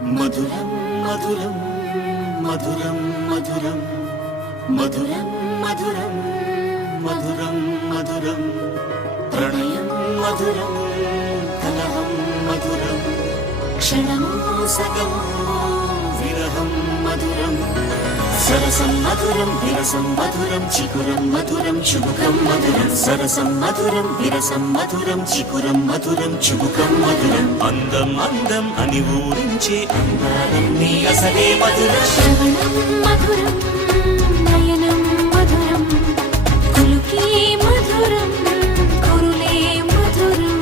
మధురం మధురం మధురం మధురం మధురం మధురం మధురం మధురం ప్రణయం మధురం కలహం మధురం క్షణమో సగమో విరహం మధురం సరసం మధురం విరసం మధురం చికురం మధురం చుబుకం మధురం సరసం మధురం విరసం మధురం చికురం మధురం చుబుకం మధురం అందం అందం అని ఊరించే అందాలన్నీ అసలే మధురం శ్రవణం మధురం నయనం మధురం కులుకే మధురం కురులే మధురం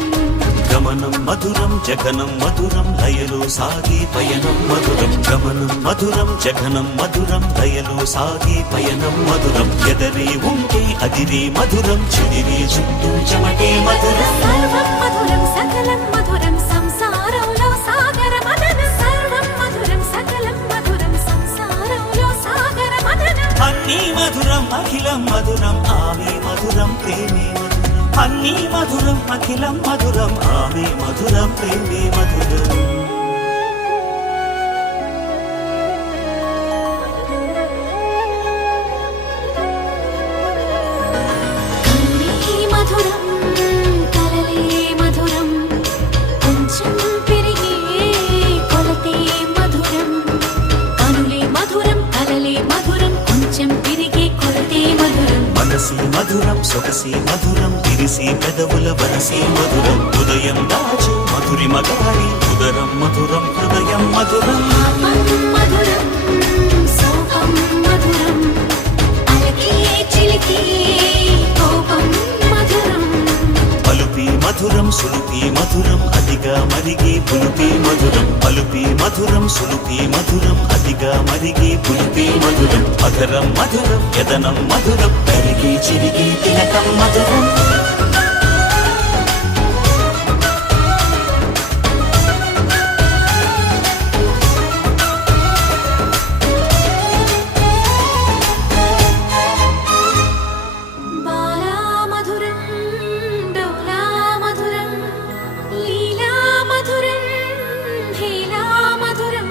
గమనం మధురం జగనం మధురం లయలో సాగే పయనం మధురం గమనం మధురం జగనం మధురం లయలో సాగే పయనం మధురం ఎదరే ఉంటే అదిరే మధురం చెదిరే చుట్టూ చెమటే మధురం సర్వం మధురం సకలం మధురం సంసారంలో సాగర మదనం సర్వం మధురం సకలం మధురం సంసారంలో సాగర మదనం అన్నీ మధురం అఖిలం మధురం ఆమె మధురం ప్రేమే మధురం అన్నీ మధురం అఖిలం మధురం ఆమె మధురం ప్రేమే మధురం కన్నీ మధురం కలలే మధురం కొంచెం పెరిగే కొలతే మధురం కనులే మధురం కలలే మధురం కొంచెం పెరిగే కొలతే మధురం మనసి మధురం సొగసి మధురం తిరిసి పెదవుల వరసి మధురం ఉదయం దాచు మధురి మగాడి ఉదరం మధురం హృదయం మధురం పాపం మధురం సోపం మధురం అలకే చిలికే కోపం మధురం పలుపి మధురం సులుపి మధురం అతిగా మరిగి పులుపి మధురం పలుపి మధురం సులుపి మధురం అతిగా మరిగి పులుపి మధురం అధరం మధురం యదనం మధురం కరిగి చిరిగి తిలకం మధురం బాలా మధురం డోలా మధురం లీలా మధురం హేలా మధురం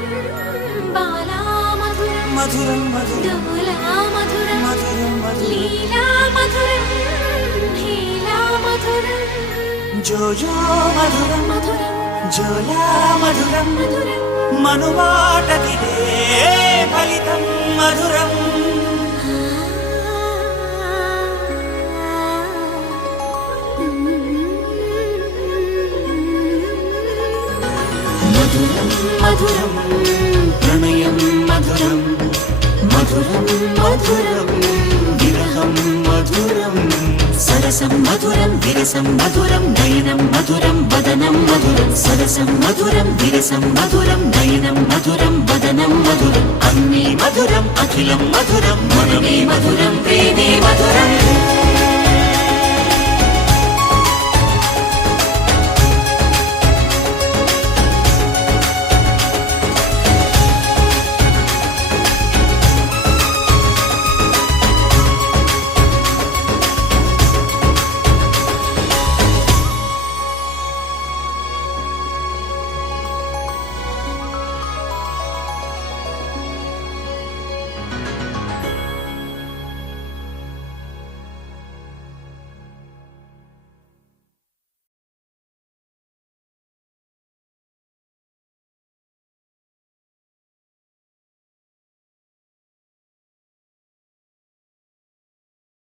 బాలా మధురం మధురం మధురం డోలా మధురం మధురం మధురం లీలా మధురం హేలా మధురం జోజో మధురం మధురం జోలా మధురం మధురం మనుమాటదిదే ఫలితం మధురం మధురం మధురం ప్రణయం మధురం మధురం మధురం విరహం మధురం సరసం మధురం విరసం మధురం నయనం మధురం వదనం మధురం సరసం మధురం విరసం మధురం నయనం మధురం వదనం మధురం అన్నీ మధురం అఖిలం మధురం మనమే మధురం ప్రేమే మధురం